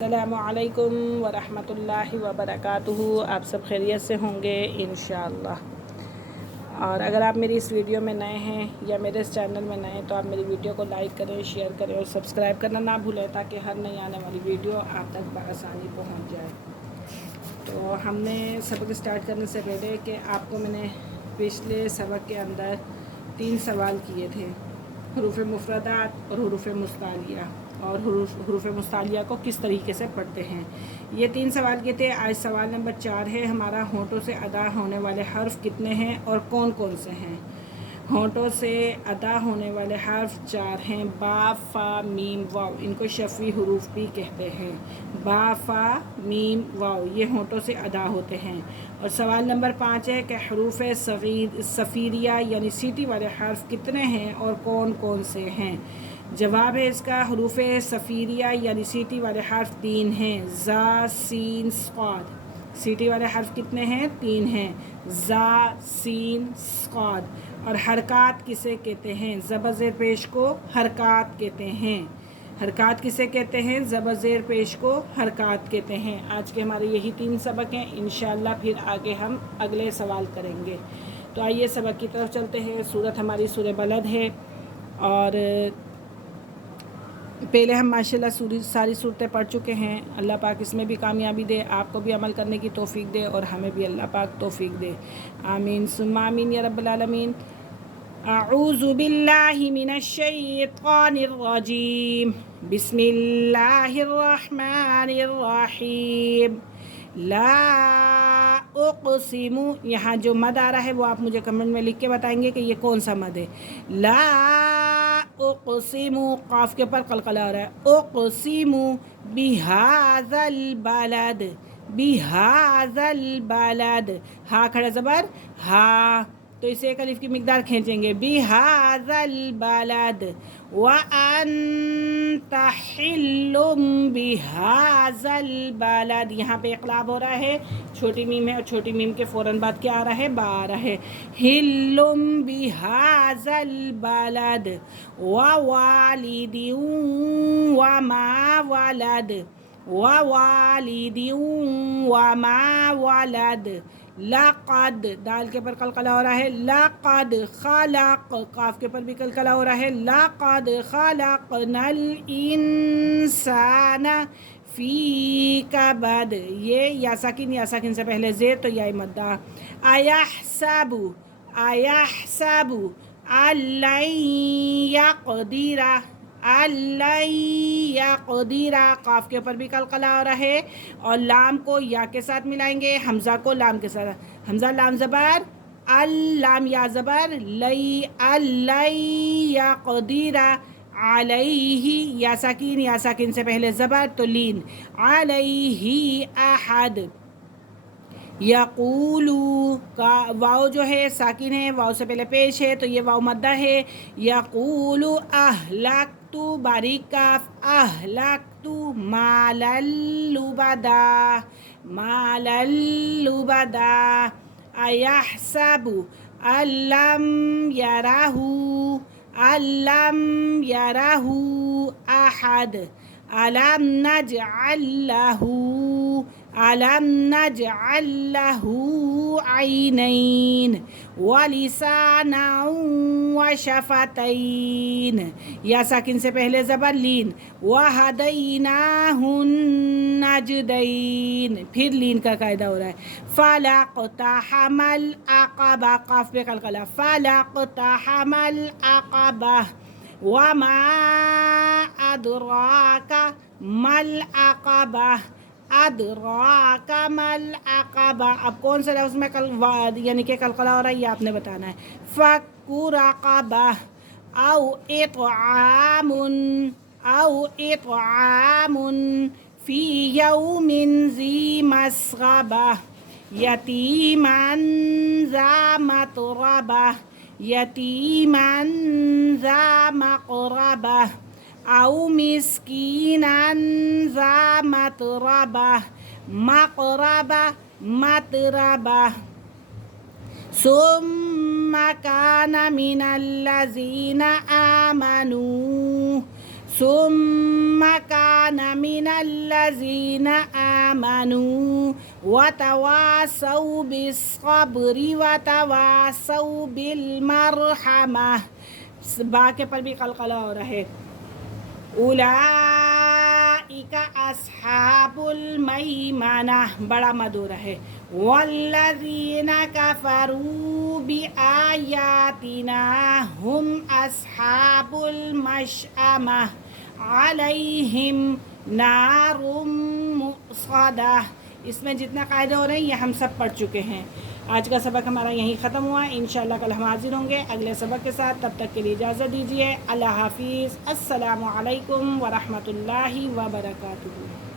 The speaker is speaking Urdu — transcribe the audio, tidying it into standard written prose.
السلام علیکم ورحمۃ اللہ وبرکاتہ۔ آپ سب خیریت سے ہوں گے انشاءاللہ۔ اور اگر آپ میری اس ویڈیو میں نئے ہیں یا میرے اس چینل میں نئے ہیں تو آپ میری ویڈیو کو لائک کریں، شیئر کریں اور سبسکرائب کرنا نہ بھولیں تاکہ ہر نئی آنے والی ویڈیو آپ تک بآسانی پہنچ جائے۔ تو ہم نے سبق اسٹارٹ کرنے سے پہلے کہ آپ کو میں نے پچھلے سبق کے اندر 3 سوال کیے تھے، حروف مفردات اور حروف مستعلیہ، اور حروف مستعلیہ کو کس طریقے سے پڑھتے ہیں۔ یہ 3 سوال کیے تھے۔ آج سوال نمبر 4 ہے ہمارا، ہونٹوں سے ادا ہونے والے حرف کتنے ہیں اور کون کون سے ہیں۔ ہونٹوں سے ادا ہونے والے حرف 4 ہیں، با، فا، میم، واو۔ ان کو شفوی حروف بھی کہتے ہیں۔ با، فا، میم، واو یہ ہونٹوں سے ادا ہوتے ہیں۔ اور سوال نمبر 5 ہے کہ حروف صفیریہ یعنی سیٹی والے حرف کتنے ہیں اور کون کون سے ہیں۔ جواب ہے اس کا، حروف صفیریہ یعنی سیٹی والے حرف 3 ہیں، زا، سین، صاد۔ سیٹی والے حرف کتنے ہیں؟ 3 ہیں، زا، سین، صاد۔ اور حرکات کسے کہتے ہیں؟ زبر زیر پیش کو حرکات کہتے ہیں۔ حرکات کسے کہتے ہیں؟ زبر زیر پیش کو حرکات کہتے ہیں۔ آج کے ہمارے یہی 3 سبق ہیں، انشاءاللہ پھر آگے ہم اگلے سوال کریں گے۔ تو آئیے سبق کی طرف چلتے ہیں۔ سورت ہماری سورہ بلد ہے، اور پہلے ہم ماشاءاللہ ساری صورتیں پڑھ چکے ہیں۔ اللہ پاک اس میں بھی کامیابی دے، آپ کو بھی عمل کرنے کی توفیق دے اور ہمیں بھی اللہ پاک توفیق دے، آمین ثم آمین یا رب العالمین۔ اعوذ باللہ من الشیطان الرجیم، بسم اللہ الرحمن الرحیم۔ لا اقسم، یہاں جو مد آ رہا ہے وہ آپ مجھے کمنٹ میں لکھ کے بتائیں گے کہ یہ کون سا مد ہے۔ لا اقسم، قاف کے اوپر قلقلہ آ رہا ہے، اقسم بہذا البلد، بہذا البلد، ہا کھڑا زبر ہا، تو اسے ایک الف کی مقدار کھینچیں گے، بہذا البلد، وانت حل بہذا البلد۔ یہاں پہ اقلاب ہو رہا ہے، چھوٹی میم ہے اور چھوٹی میم کے فوراً بعد کیا آ رہا ہے؟ با آ رہا ہے۔ حل بہذا البلد، ووالد وما ولد، ووالد وما ولد، لقد، دال کے پر قلقلہ ہو رہا ہے، لقد خلق، قاف کے پر بھی قلقلہ ہو رہا ہے، لقد خلقنا الانسان فی کبد، یہ یا ساکن سے پہلے زیر تو یا مدہ، ایحسب، ایحسب الن یقدر، الن یقدر، قاف کے اوپر بھی قلقلہ ہو رہا ہے اور لام کو یا کے ساتھ ملائیں گے، حمزہ کو لام کے ساتھ، حمزہ لام زبر اللام یا زبر لئی، الن یقدر علیہ، یا ساکن سے پہلے زبر تو لین، علیہ احد، یقولو کا واو جو ہے ساکن ہے، واو سے پہلے پیش ہے تو یہ واو مدہ ہے، یقولو اہلکت، باریک کاف، اہلکت مالا لبدا، مالا لبدا، ایحسب الم یرہ، الم یرہ احد، الم نجعل لہ، الم نجعل لہ عینین، ولسانا وشفتین، یا ساکن سے پہلے زبر لین، وہدیناہ النجدین، پھر لین کا قاعدہ ہو رہا ہے، فلاقتحم العقبہ، قاف پہ قلقلہ، فلاقتحم العقبہ، وما ادراک ما العقبہ، ادراک ما العقبہ۔ اب کون سے لفظ میں یعنی کہ قلقلہ ہو رہا ہے یہ آپ نے بتانا ہے، فک رقبہ، او اطعام، او اطعام فی یوم ذی مسغبہ، یتیما ذا متربہ، یتیما ذا مقربہ، او مسکینا ذا متربہ، مقربہ متربہ، ثم كان من الذين آمنوا، ثم كان من الذين آمنوا وتواصوا بالصبر وتواصوا بالمرحمة. با کے پر بھی قلقلہ ہو رہا ہے. اولئک اصحاب المیمنہ بڑا مد ہو رہا ہے. والذین کفروا بآیاتنا ہم اصحاب المشأمہ علیہم نار مؤصدہ. اس میں جتنا قاعدے ہو رہے ہیں یہ ہم سب پڑھ چکے ہیں. آج کا سبق ہمارا یہیں ختم ہوا. انشاءاللہ کل ہم حاضر ہوں گے اگلے سبق کے ساتھ. تب تک کے لیے اجازت دیجیے. اللہ حافظ. السلام علیکم ورحمۃ اللہ وبرکاتہ.